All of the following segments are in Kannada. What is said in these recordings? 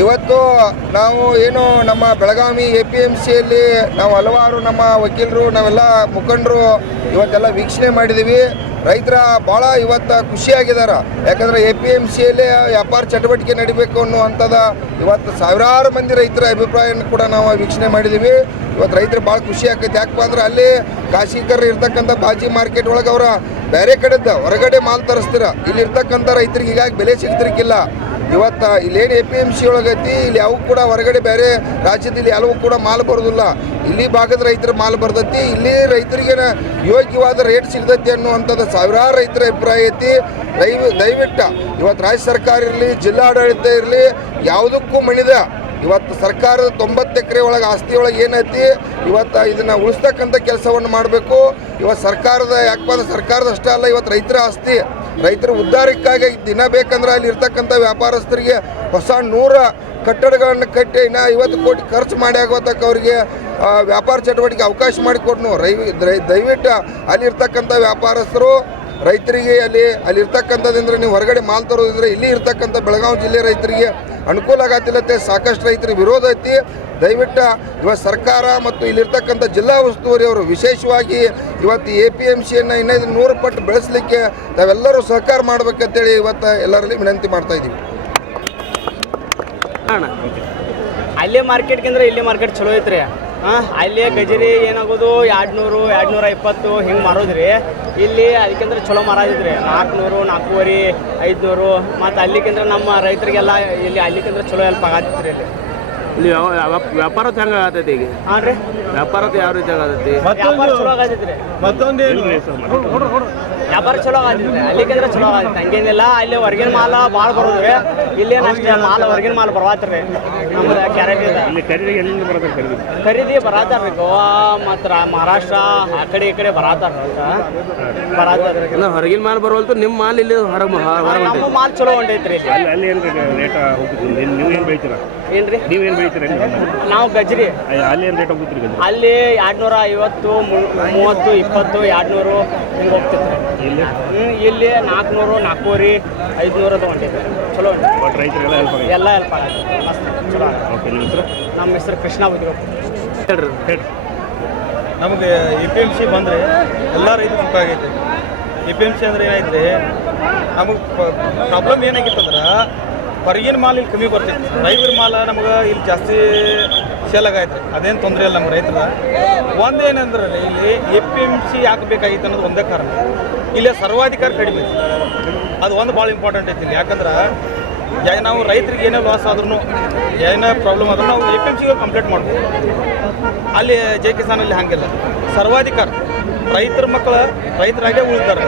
ಇವತ್ತು ನಾವು ಏನು ನಮ್ಮ ಬೆಳಗಾವಿ ಎ ಪಿ ಎಂ ಸಿಯಲ್ಲಿ ನಾವು ಹಲವಾರು ನಮ್ಮ ವಕೀಲರು, ನಾವೆಲ್ಲ ಮುಖಂಡರು ಇವತ್ತೆಲ್ಲ ವೀಕ್ಷಣೆ ಮಾಡಿದ್ದೀವಿ ರೈತರ ಭಾಳ ಇವತ್ತು ಖುಷಿಯಾಗಿದ್ದಾರೆ ಯಾಕಂದರೆ ಎ ಪಿ ಎಂ ಸಿಯಲ್ಲಿ ವ್ಯಾಪಾರ ಚಟುವಟಿಕೆ ನಡಿಬೇಕು ಅನ್ನುವಂಥದ ಇವತ್ತು ಸಾವಿರಾರು ಮಂದಿ ರೈತರ ಅಭಿಪ್ರಾಯನ ಕೂಡ ನಾವು ವೀಕ್ಷಣೆ ಮಾಡಿದ್ದೀವಿ ಇವತ್ತು ರೈತರು ಭಾಳ ಖುಷಿ ಆಕೈತೆ. ಯಾಕಪ್ಪ ಅಂದ್ರೆ ಅಲ್ಲಿ ಕಾಶಿಕರ್ ಇರ್ತಕ್ಕಂಥ ಬಾಜಿ ಮಾರ್ಕೆಟ್ ಒಳಗೆ ಅವರ ಬೇರೆ ಕಡೆದ ಹೊರಗಡೆ ಮಾಲ್ ತರಿಸ್ತೀರ. ಇಲ್ಲಿ ಇರ್ತಕ್ಕಂಥ ರೈತರಿಗೆ ಹೀಗಾಗಿ ಬೆಲೆ ಸಿಗ್ತಿರ್ಕಿಲ್ಲ. ಇವತ್ತು ಇಲ್ಲೇನು ಎ ಪಿ ಎಂ ಸಿ ಒಳಗೈತಿ, ಇಲ್ಲಿ ಯಾವ ಕೂಡ ಹೊರಗಡೆ ಬೇರೆ ರಾಜ್ಯದಲ್ಲಿ ಎಲ್ಲವೂ ಕೂಡ ಮಾಲ್ ಬರೋದಿಲ್ಲ. ಇಲ್ಲಿ ಭಾಗದ ರೈತರ ಮಾಲ್ ಬರ್ತೈತಿ ಇಲ್ಲಿ ರೈತರಿಗೆ ಯೋಗ್ಯವಾದ ರೇಟ್ ಸಿಗ್ತೈತಿ ಅನ್ನುವಂಥದ್ದು ಸಾವಿರಾರು ರೈತರ ಅಭಿಪ್ರಾಯ ಐತಿ. ದಯವಿ ದಯವಿಟ್ಟು, ಇವತ್ತು ರಾಜ್ಯ ಸರ್ಕಾರ ಇರಲಿ, ಜಿಲ್ಲಾಡಳಿತ ಇರಲಿ, ಯಾವುದಕ್ಕೂ ಮಣಿದ, ಇವತ್ತು ಸರ್ಕಾರದ ತೊಂಬತ್ತು ಎಕರೆ ಒಳಗೆ ಆಸ್ತಿ ಒಳಗೆ ಏನೈತಿ, ಇವತ್ತು ಇದನ್ನು ಉಳಿಸ್ತಕ್ಕಂಥ ಕೆಲಸವನ್ನು ಮಾಡಬೇಕು. ಇವತ್ತು ಸರ್ಕಾರದ, ಯಾಕಪ್ಪ ಸರ್ಕಾರದ ಅಷ್ಟೇ ಅಲ್ಲ, ಇವತ್ತು ರೈತರ ಆಸ್ತಿ. ರೈತರ ಉದ್ಧಾರಕ್ಕಾಗಿ ದಿನ ಬೇಕಂದ್ರೆ ಅಲ್ಲಿ ಇರ್ತಕ್ಕಂಥ ವ್ಯಾಪಾರಸ್ಥರಿಗೆ ಹೊಸ ನೂರ ಕಟ್ಟಡಗಳನ್ನು ಕಟ್ಟಿ ಇನ್ನು ಐವತ್ತು ಕೋಟಿ ಖರ್ಚು ಮಾಡಿ ಆಗೋತಕ್ಕ ಅವರಿಗೆ ವ್ಯಾಪಾರ ಚಟುವಟಿಕೆ ಅವಕಾಶ ಮಾಡಿಕೊಡ್ನು ರೈ ದಯ- ದಯವಿಟ್ಟು ಅಲ್ಲಿರ್ತಕ್ಕಂಥ ವ್ಯಾಪಾರಸ್ಥರು, ರೈತರಿಗೆ ಅಲ್ಲಿ ಅಲ್ಲಿರ್ತಕ್ಕಂಥದ್ದಿಂದ್ರೆ ನೀವು ಹೊರಗಡೆ ಮಾಲ್ ತರೋದಿದ್ರೆ ಇಲ್ಲಿ ಇರ್ತಕ್ಕಂಥ ಬೆಳಗಾವಿ ಜಿಲ್ಲೆ ರೈತರಿಗೆ ಅನುಕೂಲ ಆಗತ್ತಿಲ್ಲತ್ತೆ. ಸಾಕಷ್ಟು ರೈತರಿಗೆ ವಿರೋಧ ಐತಿ. ದಯವಿಟ್ಟು ಇವತ್ತು ಸರ್ಕಾರ ಮತ್ತು ಇಲ್ಲಿರ್ತಕ್ಕಂಥ ಜಿಲ್ಲಾ ಉಸ್ತುವಾರಿ ಅವರು ವಿಶೇಷವಾಗಿ ಇವತ್ತು ಎ ಪಿ ಎಂ ಸಿಯನ್ನು ಇನ್ನೈದು ನೂರು ಪಟ್ಟು ಬೆಳೆಸಲಿಕ್ಕೆ ತಾವೆಲ್ಲರೂ ಸಹಕಾರ ಮಾಡಬೇಕಂತೇಳಿ ಇವತ್ತು ಎಲ್ಲರಲ್ಲಿ ವಿನಂತಿ ಮಾಡ್ತಾ ಇದ್ದೀವಿ. ಅಲ್ಲೇ ಮಾರ್ಕೆಟ್ಗಿಂದ್ರೆ ಇಲ್ಲಿ ಮಾರ್ಕೆಟ್ ಚಲೋ ಐತ್ರಿ. ಹಾಂ ಅಲ್ಲಿ ಗಜರಿ ಏನಾಗೋದು? ಎರಡು ನೂರು ಎರಡು ನೂರ ಇಪ್ಪತ್ತು ಹಿಂಗೆ ಮಾರೋದ್ರಿ. ಇಲ್ಲಿ ಅದಕ್ಕಿಂತ ಚಲೋ ಮಾರಾದಿದ್ರಿ. ನಾಲ್ಕುನೂರು, ನಾಲ್ಕೂವರೆ, ಐದುನೂರು. ಮತ್ತು ಅಲ್ಲಿಗಿಂತ ನಮ್ಮ ರೈತರಿಗೆಲ್ಲ ಇಲ್ಲಿ ಅಲ್ಲಿಗಿಂತ ಚಲೋ ಹೆಲ್ಪ್ ರೀ ಇಲ್ಲಿ. ಇಲ್ಲಿ ಯಾವ- ಯಾವ- ವ್ಯಾಪಾರದ ಹೆಂಗ ಆಗತೈತಿ ಈಗ. ಹಾಂ ರೀ. ವ್ಯಾಪಾರದ ಯಾವ ರೀತಿ ಆಗತೈತಿ? ವ್ಯಾಪಾರ ಚಲೋ ವ್ಯಾಪಾರ ಚಲೋ ಆಗತ್ತಿತ್ರಿ ಅಲ್ಲಿಗಿಂತ ಚಲೋ ಆಗತ್ತೆ ಹಂಗೇನಿಲ್ಲ ಅಲ್ಲಿ ಹೊರಗಿನ ಮಾಲ ಭಾಳ ಬರೋದ್ರಿ ಇಲ್ಲೇನು ಅಷ್ಟೇ ಮಾಲ ಹೊರಗಿನ ಮಾಲ್ ಬರವಾತ್ರಿ. ನಮ್ದು ಕ್ಯಾರೆಟ್ ಇದೆ ಇಲ್ಲಿ ಖರೀದಿ ಎಲ್ಲಿಂದ ಬರೋದು ಖರೀದಿ? ಖರೀದಿ ಬರಾತಾರ ರೀ. ಗೋವಾ ಮತ್ತು ಮಹಾರಾಷ್ಟ್ರ ಆ ಕಡೆ ಈ ಕಡೆ ಬರಾತಾರ ಬರಾತಾರ ಇಲ್ಲ ಹೊರಗಿನ ಮಾಲ್ ಬರೋಲ್ತು ನಿಮ್ಮ ಮಾಲ್ ಇಲ್ಲಿ ಹೊರಗೆ ಹೊರ ನಮ್ಮ ಮಾಲ್ ಚಲೋ ಹೊಂಟೈತ್ರಿ ಅಲ್ಲಿ ಅಲ್ಲಿ ಏನು ರೇಟ್ ಹೋಗುತ್ತೆ? ನೀವು ಏನು ಬೆಳಿತೀರಾ? ಏನ್ರಿ? ನೀವೇನು ನಾವು? ಗಜ್ರಿ. ಅಲ್ಲಿ ಏನು ರೇಟ್ ಹೋಗುತ್ತೆ ಈಗ ಅಲ್ಲಿ ಎರಡ್ನೂರ ಐವತ್ತು ಮು- ಮೂವತ್ತು ಇಪ್ಪತ್ತು ಎರಡ್ನೂರು ಹಿಂಗೆ ಹೋಗ್ತಿತ್ತು ಇಲ್ಲಿ? ಇಲ್ಲಿ ನಾಲ್ಕುನೂರು ನಾಲ್ಕೂವರೆ ಐದುನೂರು ತೊಗೊಂಡಿದ್ದಾರೆ ಚಲೋ ರೈತರಿಗೆಲ್ಲ ಹೆಲ್ಪ್ ಆಗಿದೆ ಎಲ್ಲ ಹೆಲ್ಪ್ ಆಗುತ್ತೆ ಮಸ್ತ್ ಚಲೋ ಓಕೆ ನಿಮ್ಮ ಹೆಸರು? ನಮ್ಮ ಹೆಸರು ಕೃಷ್ಣ ಬದ್ರು ಹೇಳ್ರಿ. ಹೇಳಿ. ನಮಗೆ ಎ ಪಿ ಎಂ ಸಿ ಬಂದರೆ ಎಲ್ಲ ರೈತರು ಸುಖ ಆಗೈತೆ. ಎ ಪಿ ಎಂ ಸಿ ಅಂದ್ರೆ ರೀ? ನಮಗೆ ಪ್ರಾಬ್ಲಮ್ ಏನಾಗಿತ್ತು ಅಂದ್ರೆ ಹೊರಗಿನ ಮಾಲ್ ಇಲ್ಲಿ ಕಮ್ಮಿ ಬರ್ತೈತಿ ರೈತರ ಮಾಲ ನಮ್ಗೆ ಇಲ್ಲಿ ಜಾಸ್ತಿ ಸೇಲ್ ಆಗೈತೆ ಅದೇನು ತೊಂದರೆ ಇಲ್ಲ ನಮ್ಮ ರೈತರ ಒಂದೇನಂದ್ರೆ ಇಲ್ಲಿ ಎ ಪಿ ಎಂ ಸಿ ಯಾಕೆ ಬೇಕಾಗಿತ್ತು ಅನ್ನೋದು ಒಂದೇ ಕಾರಣ. ಇಲ್ಲಿ ಸರ್ವಾಧಿಕಾರ ಕಡಿಮೆ. ಅದು ಒಂದು ಭಾಳ ಇಂಪಾರ್ಟೆಂಟ್ ಐತಿ ಇಲ್ಲಿ. ಯಾಕಂದ್ರೆ ನಾವು ರೈತರಿಗೆ ಏನೇ ಲಾಸ್ ಆದ್ರೂ ಏನೇ ಪ್ರಾಬ್ಲಮ್ ಆದ್ರೂ ನಾವು ಎ ಪಿ ಎಂ ಸಿಗೆ ಕಂಪ್ಲೇಂಟ್ ಮಾಡ್ಬೋದು. ಅಲ್ಲಿ ಜೆ ಕಿಸಾನಲ್ಲಿ ಹಾಗಿಲ್ಲ. ಸರ್ವಾಧಿಕಾರ. ರೈತರ ಮಕ್ಕಳು ರೈತರಾಗೇ ಉಳಿತಾರೆ.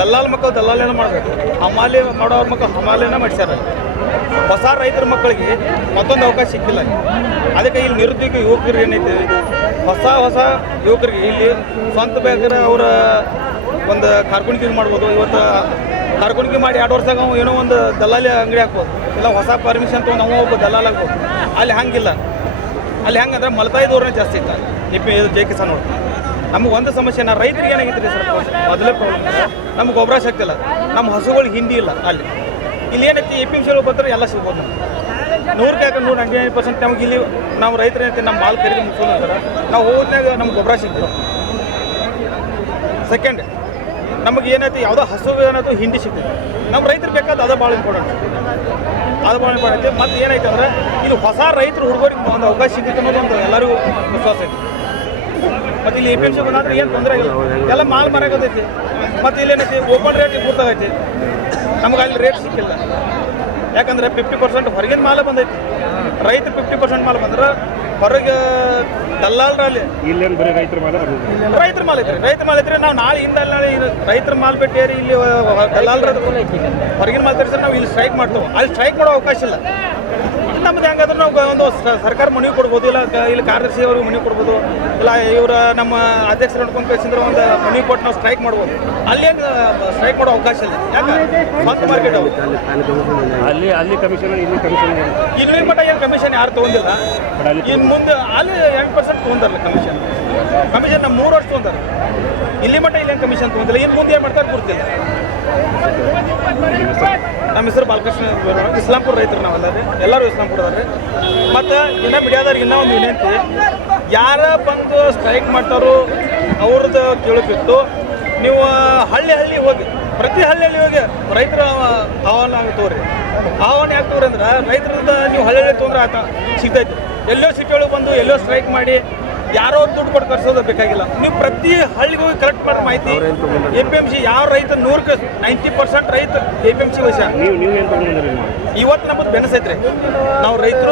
ದಲ್ಲಾಲ್ ಮಕ್ಕಳು ದಲ್ಲಾಲೇನ ಮಾಡಬೇಕು. ಹಮಾಲಿ ಮಾಡೋರ ಮಕ್ಕಳು ಹಮಾಲೇನ ಮಾಡಿಸ್ಯಾರ. ಹೊಸ ರೈತರ ಮಕ್ಕಳಿಗೆ ಮತ್ತೊಂದು ಅವಕಾಶ ಸಿಕ್ಕಿಲ್ಲ. ಅದಕ್ಕೆ ಇಲ್ಲಿ ನಿರುದ್ಯೋಗ ಯುವಕರಿಗೆ ಏನೈತೆ? ಹೊಸ ಹೊಸ ಯುವಕರಿಗೆ ಇಲ್ಲಿ ಸ್ವಂತ ಬೇಕಾದ್ರೆ ಅವರ ಒಂದು ಕಾರ್ಕುಣಿಕೆ ಮಾಡ್ಬೋದು. ಇವತ್ತು ಕಾರ್ಕುಣಿಕೆ ಮಾಡಿ ಎರಡು ವರ್ಷದಾಗ ಅವ ಏನೋ ಒಂದು ದಲ್ಲಾಲಿ ಅಂಗಡಿ ಹಾಕ್ಬೋದು. ಇಲ್ಲ ಹೊಸ ಪರ್ಮಿಷನ್ ತೊಗೊಂಡು ನಾವು ಒಬ್ಬ ದಲ್ಲಾಲ್ ಹಾಕ್ಬೋದು ಅಲ್ಲಿ ಹಂಗಿಲ್ಲ. ಅಲ್ಲಿ ಹೆಂಗಂದ್ರೆ ಮಲತಾಯಿ ದೂರನೇ ಜಾಸ್ತಿ ಇತ್ತು ನಿಪ್ಪಿ ಇದು ಜೈ ಕಿಸಾನ್ ನೋಡ್ತಾರೆ ನಮ್ಗೆ ಒಂದು ಸಮಸ್ಯೆ, ನಾ ರೈತರಿಗೆ ಏನಾಗಿತ್ತು ಸರ್ ಮೊದಲೇ ಪ್ರಾಬ್ಲಮ್ ನಮ್ಗೆ ಗೊಬ್ಬರ ಸಿಗ್ತಿಲ್ಲ ನಮ್ಮ ಹಸುಗಳಿಗೆ ಹಿಂದಿ ಇಲ್ಲ ಅಲ್ಲಿ. ಇಲ್ಲಿ ಏನೈತಿ ಎ ಪಿ ಎಂ ಬರ್ತಾರೆ ಎಲ್ಲ ಸಿಗ್ಬೋದು ನಮ್ಗೆ. ನೂರಕ್ಕೆ ಯಾಕೆ ನೂರ ನೈಂಟಿ ನೈನ್ ಪರ್ಸೆಂಟ್ ನಮ್ಗೆ ಇಲ್ಲಿ ನಾವು ರೈತರು ಏನೈತಿ ನಮ್ಮ ಮಾಲ್ ಖರೀದಿ ಮುಗಿಸ್ಕೊಂಡು ನಾವು ಹೋದ್ನಾಗ ನಮ್ಗೆ ಗೊಬ್ಬರ ಸಿಗ್ತದೆ ಸೆಕೆಂಡ್ ನಮಗೆ ಏನೈತಿ, ಯಾವುದೋ ಹಸು ಏನಾಯ್ತು ಹಿಂಡಿ ಸಿಗ್ತದೆ ನಮ್ಮ ರೈತರು ಬೇಕಾದ ಅದು ಭಾಳ ಇಂಪಾರ್ಟೆಂಟ್ ಅದು ಭಾಳ ಇಂಪಾರ್ಟೆಂಟ್ ಮತ್ತು ಏನೈತೆ ಅಂದ್ರೆ ಇದು ಹೊಸ ರೈತರು ಹುಡುಗರಿಗೆ ಒಂದು ಅವಕಾಶ ಸಿಗುತ್ತೆ ಅನ್ನೋದು ಒಂದು ಎಲ್ಲರಿಗೂ ವಿಶ್ವಾಸ ಐತಿ. ಮತ್ತು ಇಲ್ಲಿ ಎ ಪಿ ಎಂ ಸಿ ಏನು ತೊಂದರೆ ಆಗಿಲ್ಲ ಎಲ್ಲ ಮಾಲ್ ಮರಾಗತೈತಿ ಮತ್ತು ಇಲ್ಲಿ ಏನೈತಿ? ಓಪನ್ ರೇಟ್ ಪೂರ್ತಾಗೈತಿ. ನಮ್ಗೆ ಅಲ್ಲಿ ರೇಟ್ ಸಿಕ್ಕಿಲ್ಲ. ಯಾಕಂದ್ರೆ ಫಿಫ್ಟಿ ಪರ್ಸೆಂಟ್ ಹೊರಗಿನ ಮಾಲ ಬಂದೈತಿ. ರೈತ ಫಿಫ್ಟಿ ಪರ್ಸೆಂಟ್ ಮಾಲ್ ಬಂದ್ರೆ ಹೊರಗೆ ದಲ್ಲಾಳ್ರಲ್ಲಿ ಇಲ್ಲೇನು ಬರೀ ರೈತರ ಮಾಲ ರೈತರ ಮಾಲ್ ಐತ್ರಿ ರೈತರ ಮಾಲ್ ಐತ್ರಿ ನಾವು ನಾಳೆ ಹಿಂದೆ ನಾಳೆ ರೈತರ ಮಾಲ್ ಬಿಟ್ಟೇರಿ ಇಲ್ಲಿ ದಲ್ಲಾಳರ ಹೊರಗಿನ ಮಾಲ್ ತರಿಸಿದ್ರೆ ನಾವು ಇಲ್ಲಿ ಸ್ಟ್ರೈಕ್ ಮಾಡ್ತೇವೆ. ಅಲ್ಲಿ ಸ್ಟ್ರೈಕ್ ಮಾಡೋ ಅವಕಾಶ ಇಲ್ಲ. ನಮ್ದು ಹೆಂಗಾದ್ರೂ ನಾವು ಒಂದು ಸರ್ಕಾರ ಮನವಿ ಕೊಡ್ಬೋದು ಇಲ್ಲ ಇಲ್ಲಿ ಕಾರ್ಯದರ್ಶಿ ಅವ್ರಿಗೆ ಮನವಿ ಕೊಡ್ಬೋದು ಇಲ್ಲ ಇವರ ನಮ್ಮ ಅಧ್ಯಕ್ಷರು ನೋಡ್ಕೊಂಡು ಕಳಿಸಿದ್ರೆ ಒಂದು ಮನವಿ ಕೊಟ್ಟು ನಾವು ಸ್ಟ್ರೈಕ್ ಮಾಡ್ಬೋದು. ಅಲ್ಲೇನು ಸ್ಟ್ರೈಕ್ ಮಾಡೋ ಅವಕಾಶ ಇಲ್ಲ. ಯಾಕೆ? ಸ್ವಂತ ಮಾರ್ಕೆಟ್ ಅಲ್ಲಿ ಅಲ್ಲಿ ಕಮಿಷನ್ ಇಲ್ಲಿ ಕಮಿಷನ್ ಇಲ್ಲಿ ಮಟ್ಟ ಏನು ಕಮಿಷನ್ ಯಾರು ತೊಗೊಂಡಿಲ್ಲ. ಇನ್ನು ಮುಂದೆ ಅಲ್ಲಿ ಎಂಟು ಪರ್ಸೆಂಟ್ ತೊಗೊಂಡಾರಲ್ಲ ಕಮಿಷನ್ ಕಮಿಷನ್ ನಮ್ಮ ಮೂರು ವರ್ಷ ತೊಗೊಂಡಾರ ಇಲ್ಲಿ ಮಟ್ಟ ಇಲ್ಲೇನು ಕಮಿಷನ್ ತೊಗೊಂಡಿಲ್ಲ ಇನ್ನು ಮುಂದೆ ಏನು ಮಾಡ್ತಾರೆ ಗೊತ್ತಿಲ್ಲ. ನಮ್ಮ ಹೆಸರು ಬಾಲಕೃಷ್ಣ. ಇಸ್ಲಾಂಪುರ ರೈತರು ನಾವೆಲ್ಲ ರೀ ಎಲ್ಲರೂ ಇಸ್ಲಾಂಪುರದಾರೆ ಮತ್ತು ಇನ್ನು ಮೀಡಿಯಾದವ್ರಿಗೆ ಇನ್ನೂ ಒಂದು ವಿನಂತಿ ಯಾರ ಬಂದು ಸ್ಟ್ರೈಕ್ ಮಾಡ್ತಾರೋ ಅವ್ರದ್ದು ಕೇಳಬೇಕು ನೀವು ಹಳ್ಳಿ ಹಳ್ಳಿ ಹೋಗಿ. ಪ್ರತಿ ಹಳ್ಳಿಯಲ್ಲಿ ಹೋಗಿ ರೈತರ ಆಹ್ವಾನ ಆಗ್ತವ್ರಿ ಆಹ್ವಾನ ಯಾಕೆ ಅಂದ್ರೆ ರೈತರಿಂದ ನೀವು ಹಳ್ಳಿ ಹಳ್ಳಿ ತೊಗೊಂಡ್ರೆ ಆತ, ಸಿಗ್ತೈತಿ. ಎಲ್ಲೋ ಸಿಟಿ ಒಳಗೆ ಬಂದು ಎಲ್ಲೋ ಸ್ಟ್ರೈಕ್ ಮಾಡಿ ಯಾರೋ ದುಡ್ಡು ಕೊಟ್ಟು ಕರ್ಸೋದು ಬೇಕಾಗಿಲ್ಲ. ನೀವು ಪ್ರತಿ ಹಳ್ಳಿಗೆ ಹೋಗಿ ಕರೆಕ್ಟ್ ಮಾಡಿ ಮಾಹಿತಿ. ಎ ಪಿ ಎಂ ಸಿ ಯಾವ ರೈತ ನೂರಕ್ಕೆ ನೈಂಟಿ ಪರ್ಸೆಂಟ್ ರೈತ ಎ ಪಿ ಎಂ ಸಿ ತೊಗೊಂಡ್ಬಂದ್ರಿ ಇವತ್ತು ನಮ್ಮದು ಬೆನಸೈತ್ರಿ ನಾವು ರೈತರು